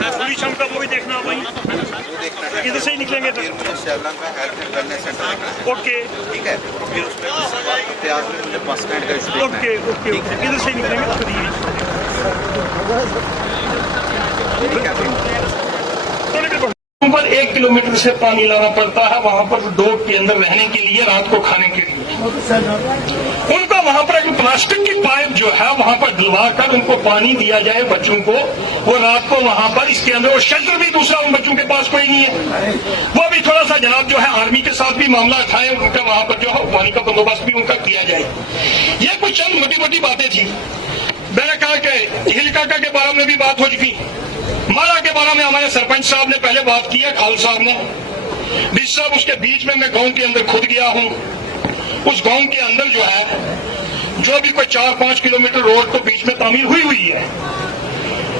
पूरी शाम का वो भी देखना होगा, इधर से ही निकलेंगे तो इंशाल्लाह मैं health and wellness centre okay ठीक है, फिर उसमें इतिहास में मुझे बस स्टैंड का इशू देखना ओके है। ओके ओके इधर से ही निकलेंगे तो पर 1 किलोमीटर से पानी लाना पड़ता है वहाँ पर डोब के अंदर रहने के लिए, रात को खाने के लिए। उनका वहाँ पर एक प्लास्टिक की पाइप जो है वहाँ पर डलवा कर उनको पानी दिया जाए बच्चों को, वो रात को वहाँ पर इसके अंदर, और शेल्टर भी दूसरा उन बच्चों के पास कोई नहीं है, वो भी थोड़ा सा जनाब जो है आर्मी के साथ भी मामला उठाए, उनका वहाँ पर जो है पानी का बंदोबस्त भी उनका किया जाए। ये कुछ चंद मोटी मोटी बातें थी। मैंने कहा कि हिल काका के बारे में भी बात हो चुकी, माला के बारे में हमारे सरपंच साहब ने पहले बात की है, खाल साहब ने, बीस साहब उसके बीच में मैं गांव के अंदर खुद गया हूं। उस गांव के अंदर जो है जो भी कोई 4-5 किलोमीटर रोड तो बीच में तामीर हुई है,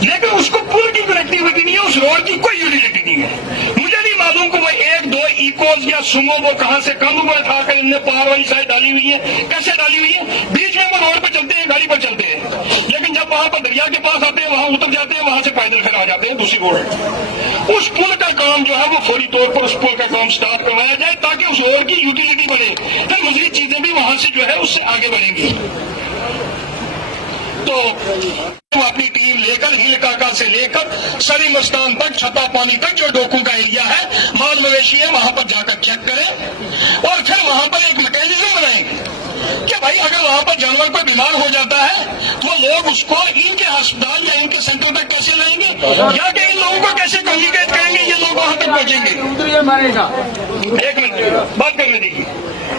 लेकिन उसको पुल की कनेक्टिविटी नहीं है, उस रोड की कोई यूटिलिटी नहीं है। मुझे नहीं मालूम कि वो 1-2 इकोज या सुमो वो कहां से कम उम्र उठाकर इनने पार वाली साइड डाली हुई है, कैसे डाली हुई है। बीच में वो रोड पर चलते हैं, गाड़ी पर चलते हैं, लेकिन जब वहां पर दरिया के पास आते हैं, वहां उतर जाते हैं, वहां से पैदल फिर आ जाते हैं दूसरी रोड। उस पुल का काम जो है वो फौरी तौर पर उस पुल का काम स्टार्ट करवाया जाए ताकि उस रोड की यूटिलिटी बने, फिर मजीद चीजें भी वहां से जो है उससे आगे बढ़ेंगी। तो अपनी टीम लेकर हिल काका से लेकर सरी मस्तान तक, छता पानी तक जो डोकू का एरिया है, माल मवेशी है, वहां पर जाकर चेक करें और फिर वहां पर एक मैकेनिज्म बनाएंगे कि भाई अगर वहां पर जानवर कोई बीमार हो जाता है तो लोग उसको इनके अस्पताल या इनके सेंटर तक कैसे लाएंगे, या कि इन लोगों को कैसे कम्युनिकेट करेंगे, ये लोग वहां तक पहुंचेंगे। एक मिनट बात करने दीजिए।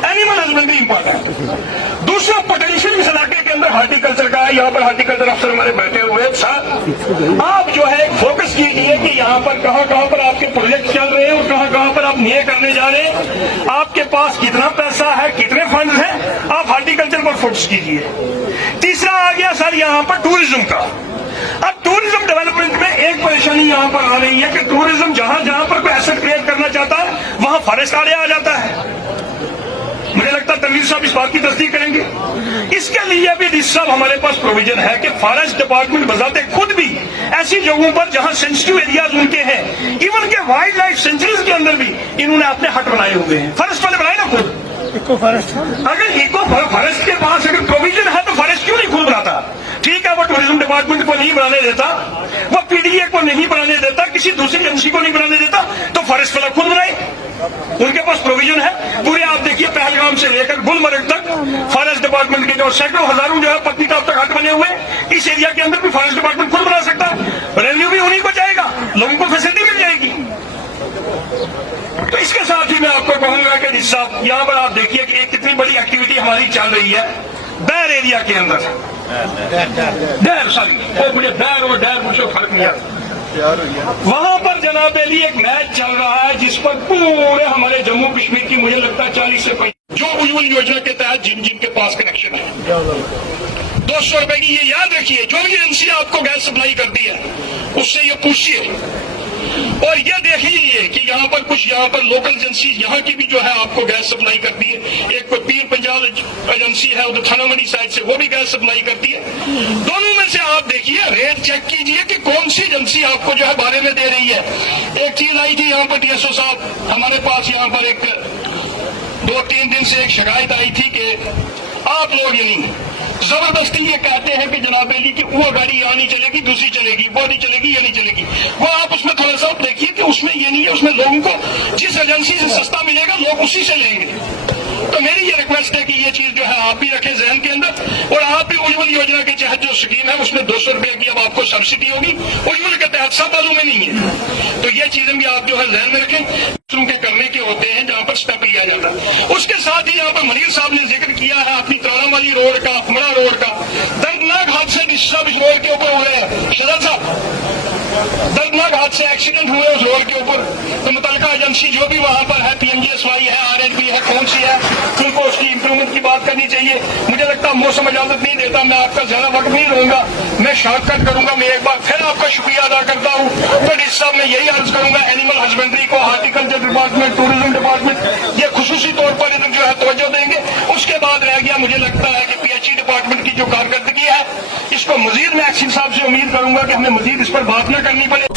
Animal husbandry important. दूसरा पोटेंशियल इस इलाके के अंदर हार्टिकल्चर का है। यहाँ पर हार्टिकल्चर अफसर हमारे बैठे हुए हैं। साहब आप जो है फोकस कीजिए कि यहाँ पर कहाँ पर आपके प्रोजेक्ट चल रहे हैं और कहाँ पर आप ये करने जा रहे हैं, आपके पास कितना पैसा है, कितने फंड हैं, आप हार्टिकल्चर पर फोकस कीजिए। तीसरा आ गया सर यहाँ पर टूरिज्म का। अब टूरिज्म डेवलपमेंट में एक परेशानी यहाँ पर आ रही है कि टूरिज्म जहाँ पर कोई एसेट क्रिएट करना चाहता है वहाँ फॉरेस्ट एरिया आ जाता है। मुझे लगता है तनवीर साहब इस बात की तस्दीक करेंगे। इसके लिए भी डीसी साहब हमारे पास प्रोविजन है कि फॉरेस्ट डिपार्टमेंट बजाते खुद भी ऐसी जगहों पर जहां सेंसिटिव एरियाज उनके हैं, इवन के वाइल्ड लाइफ सेंचुरीज के अंदर भी इन्होंने अपने हट बनाए हुए हैं। फॉरेस्ट वाले बनाए ना खुद इको फॉरेस्ट। अगर इको फॉरेस्ट के पास अगर प्रोविजन है तो फॉरेस्ट क्यों नहीं खुद बनाता? ठीक है, वो टूरिज्म डिपार्टमेंट को नहीं बनाने देता, वो पीडीए को नहीं बनाने देता, किसी दूसरी एजेंसी को नहीं बनाने देता, तो फॉरेस्ट वाला खुद बनाए। उनके पास प्रोविजन है पूरे। आप देखिए पहलगाम से लेकर गुलमर्ग तक फॉरेस्ट डिपार्टमेंट के जो सैकड़ों हजारों जो है पत्नीटॉप तक हट बने हुए, इस एरिया के अंदर भी फॉरेस्ट डिपार्टमेंट खुद बना सकता है। रेवेन्यू भी उन्हीं को जाएगा, लोगों को फैसिलिटी मिल जाएगी। तो इसके साथ ही मैं आपको कहूंगा कि जिस साहब यहाँ पर आप देखिए कि एक कितनी बड़ी एक्टिविटी हमारी चल रही है बैर एरिया के अंदर। डैर सॉरी मुझे बैर और डैर मुझे फर्क नहीं आता। वहां पर जनाब अली एक मैच चल रहा है जिस पर पूरे हमारे जम्मू कश्मीर की मुझे लगता है 40 से 50 जो उज्ज्वल योजना के तहत जिन जिनके पास कनेक्शन है 200 रुपए की, ये याद रखिए, जो भी एजेंसी आपको गैस सप्लाई करती है उससे ये पूछिए और ये देख लीजिए कि यहाँ पर कुछ यहाँ पर लोकल एजेंसी यहाँ की भी जो है आपको गैस सप्लाई करती है। एक कोई पीर पंजाब एजेंसी है उधर थानामंडी साइड से, वो भी गैस सप्लाई करती है। दोनों में से आप देखिए, रेट चेक कीजिए कि कौन सी एजेंसी आपको जो है बारे में दे रही है। एक चीज आई थी यहाँ पर डीएसओ साहब हमारे पास, यहाँ पर एक 2-3 दिन से एक शिकायत आई थी कि आप लोग यानी जबरदस्ती ये कहते हैं कि जनाब अली की वो गाड़ी यहाँ नहीं चलेगी, दूसरी चलेगी, वो नहीं चलेगी, ये नहीं चलेगी। वो आप उसमें थोड़ा सा देखिए कि उसमें ये नहीं है, उसमें लोगों को जिस एजेंसी से सस्ता मिलेगा लोग उसी से लेंगे। तो मेरी ये रिक्वेस्ट है कि ये चीज जो है आप भी रखें जहन के अंदर, और आप भी उज्ज्वल योजना के तहत जो स्कीम है उसमें 200 रुपए की अब आपको सब्सिडी होगी, उज्ज्वल के तहत सब बाजू में नहीं है। तो ये चीजें भी आप जो है जहन में रखें, दूसरों के करने के होते हैं जहाँ पर स्टेप लिया जाता है। उसके साथ ही यहाँ पर मनीर साहब ने जिक्र किया है अपनी ताला वाली रोड का, अमड़ा रोड का, दर्दनाक हादसे इस रोड के ऊपर हुए हैं। शहजाद साहब दर्दनाक हादसे एक्सीडेंट हुए उस रोड के ऊपर, तो मुतल्लिका एजेंसी जो भी वहाँ पर है, PMGSY है, RHB है, कौन सी है, उनको उसकी इंप्रूवमेंट की बात करनी चाहिए। मुझे लगता है मौसम इजाजत नहीं देता, मैं आपका ज्यादा वक्त नहीं लूंगा, मैं शॉर्टकट करूंगा। मैं एक बार फिर आपका शुक्रिया अदा करता हूँ। तो डीसी साहब मैं यही अर्ज करूंगा एनिमल हस्बेंड्री को, हार्टिकल्चर डिपार्टमेंट, टूरिज्म डिपार्टमेंट ये खुसूसी तौर पर इधर जो है तवज्जो देंगे। उसके बाद रह गया, मुझे लगता है कि PHE डिपार्टमेंट की जो कारकर्दगी है इसको मजीद मैं एक्शन साहब से उम्मीद करूंगा कि हमें मजीद इस पर बात न करनी पड़े।